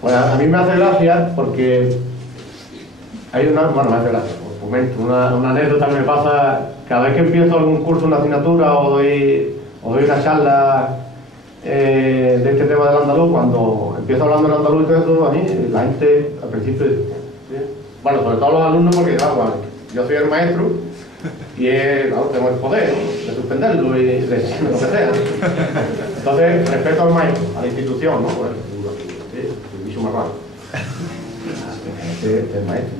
Pues a mí me hace gracia porque hay bueno, me hace gracia, os comento, una anécdota que me pasa cada vez que empiezo algún curso, una asignatura o doy una charla de este tema del andaluz. Cuando empiezo hablando del andaluz y todo eso, a mí la gente al principio dice, ¿sí? Bueno, sobre todo los alumnos, porque claro, yo soy el maestro y claro, tengo el poder, ¿no?, de suspenderlo y de decirme lo que sea. Entonces, respeto al maestro, a la institución, ¿no? Pues, sí, el bicho más raro. Este es el maestro.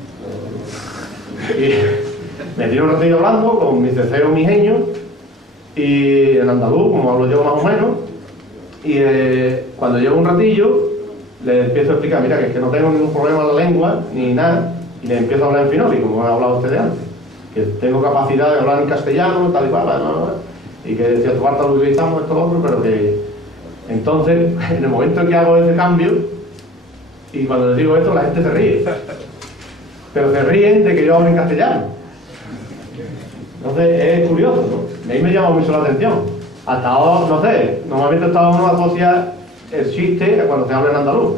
Y me tiro un ratillo hablando con mi ceceo mijeño y en andaluz, como hablo yo más o menos, y cuando llevo un ratillo le empiezo a explicar, mira, que es que no tengo ningún problema en la lengua ni nada, y le empiezo a hablar en finoli, como he hablado ustedes antes, que tengo capacidad de hablar en castellano, tal y cual, y que de cierta parte lo utilizamos, esto lo otro, pero que entonces, en el momento en que hago ese cambio, y cuando les digo esto, la gente se ríe, pero se ríen de que yo hable en castellano. Entonces es curioso, ¿no? A mí me llama mucho la atención. Hasta ahora, no sé, normalmente uno asocia el chiste a cuando se habla en andaluz,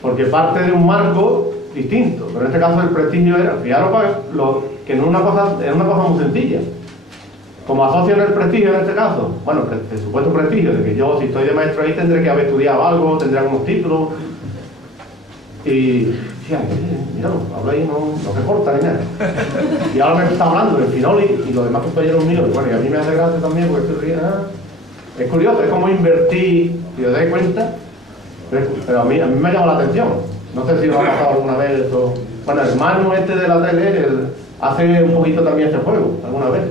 porque parte de un marco distinto, pero en este caso el prestigio era, fijaros que no es una cosa muy sencilla. Como asocian el prestigio en este caso, bueno, el supuesto prestigio de que yo, si estoy de maestro ahí, tendré que haber estudiado algo, tendré algunos títulos, y fíjate, mira, habla ahí, no se corta ni nada. Y ahora me está hablando el finoli y los demás compañeros míos, bueno, y a mí me hace gracia también porque estoy riendo. Es curioso, es como invertir, si os dais cuenta, pero a mí me llama la atención. No sé si lo ha pasado alguna vez esto. Bueno, el Manu este de la tele hace un poquito también este juego, alguna vez.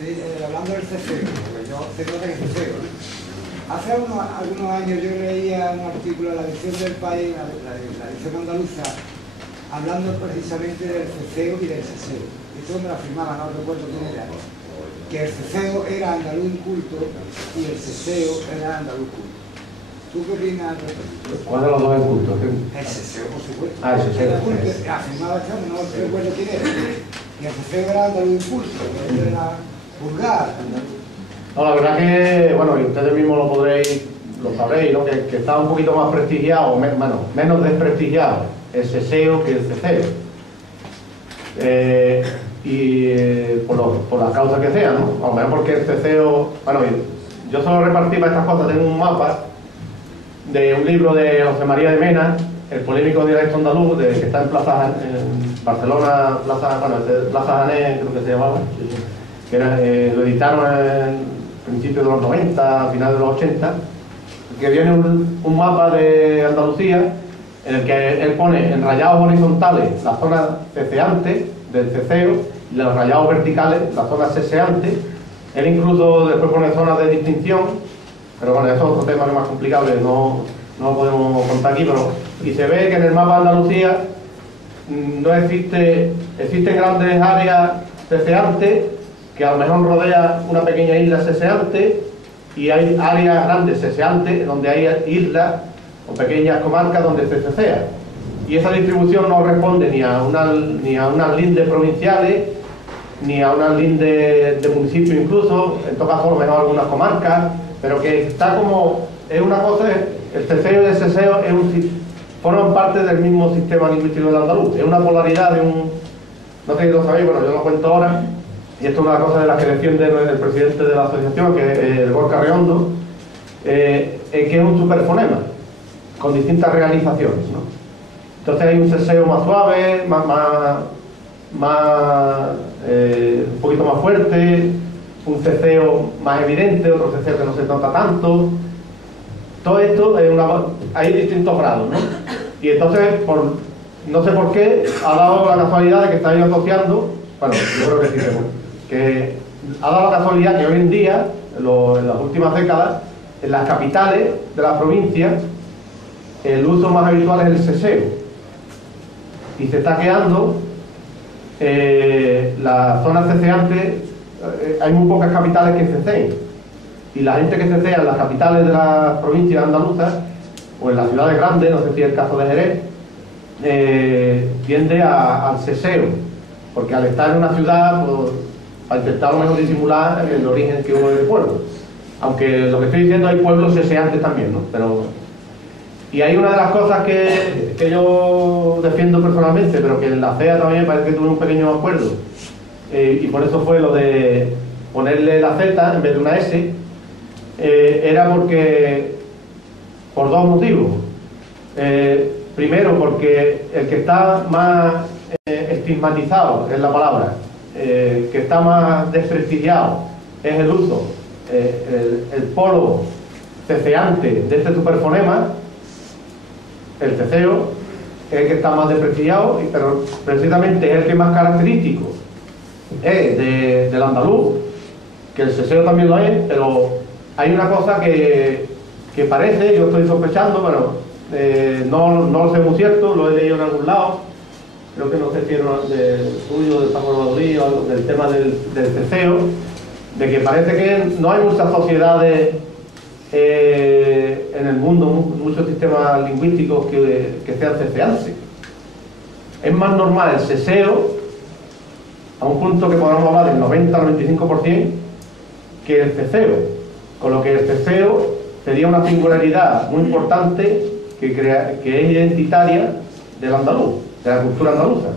Sí, hablando del CCEO, porque yo sé cosas que CCEO, ¿no? Hace algunos años yo leía un artículo en la edición del País, la edición andaluza, hablando precisamente del CCEO y del SESEO. Esto me lo afirmaba, no recuerdo quién era, que el CCEO era andaluz inculto y el SESEO era andaluz culto. ¿Tú qué opinas al respecto? ¿Cuál de los dos es culto? El SESEO, por supuesto. Ah, el SESEO. Afirmaba este hombre, no recuerdo quién era, que el CCEO era andaluz inculto, que él era vulgar. No, la verdad que, bueno, y ustedes mismos lo sabréis, ¿no? Que está un poquito más prestigiado, menos desprestigiado el SESEO que el CCEO. Por las causas que sean, ¿no? A lo mejor porque el CCEO, bueno, yo solo repartí para estas cosas, tengo un mapa de un libro de José María de Mena, el polémico dialecto andaluz, que está en Barcelona, Plaza Janés, creo que se llamaba, que lo editaron en principios de los 90, finales de los 80, que viene un mapa de Andalucía en el que él pone en rayados horizontales la zona ceceante del ceceo y los rayados verticales la zona seseante. Él incluso después pone zonas de distinción, pero bueno, eso es otro tema que es más complicado, no lo podemos contar aquí, pero y se ve que en el mapa de Andalucía no existen grandes áreas ceceantes que a lo mejor rodea una pequeña isla seseante, y hay áreas grandes seseantes donde hay islas o pequeñas comarcas donde se cecea, y esa distribución no responde ni a unas lindes provinciales ni a unas lindes de municipio, incluso en todo caso a lo mejor algunas comarcas, pero que está como, es una cosa, el ceceo y el seseo forman parte del mismo sistema lingüístico del andaluz, es una polaridad de no sé si lo sabéis, bueno, yo lo cuento ahora. Y esto es una cosa de la que defiende el presidente de la asociación, que es el Gorka Redondo, que es un superfonema, con distintas realizaciones, ¿no? Entonces hay un seseo más suave, un poquito más fuerte, un ceceo más evidente, otro ceceo que no se nota tanto. Todo esto, hay distintos grados, ¿no? Y entonces, no sé por qué, ha dado la casualidad de que está ahí asociando, bueno, yo creo que sí, que ha dado la casualidad que hoy en día, en las últimas décadas, en las capitales de las provincias, el uso más habitual es el seseo. Y se está quedando las zonas ceceantes, hay muy pocas capitales que ceceen. Y la gente que cecea en las capitales de las provincias andaluzas, o en las ciudades grandes, no sé si es el caso de Jerez, tiende al seseo. Porque al estar en una ciudad, pues, para intentar a lo mejor disimular el origen que hubo del pueblo. Aunque lo que estoy diciendo, hay pueblos seseantes también, ¿no? Pero Y hay una de las cosas que yo defiendo personalmente, pero que en la CEA también parece que tuve un pequeño acuerdo, y por eso fue lo de ponerle la Z en vez de una S, era porque, por dos motivos. Primero, porque el que está más estigmatizado, es la palabra, que está más desprestigiado, es el uso, el polo ceceante de este superfonema. El ceceo es el que está más desprestigiado, pero precisamente es el que más característico es del andaluz, que el ceceo también lo es, pero hay una cosa que parece, yo estoy sospechando, pero no lo sé muy cierto, lo he leído en algún lado, creo que no sé si era del estudio de San Salvador o algo del tema del ceceo, de que parece que no hay muchas sociedades en el mundo, muchos sistemas lingüísticos que sean ceceantes. Es más normal el ceseo, a un punto que podemos hablar del 90-95%, que el ceceo, con lo que el ceceo sería una singularidad muy importante que es identitaria del andaluz, de la cultura andaluza.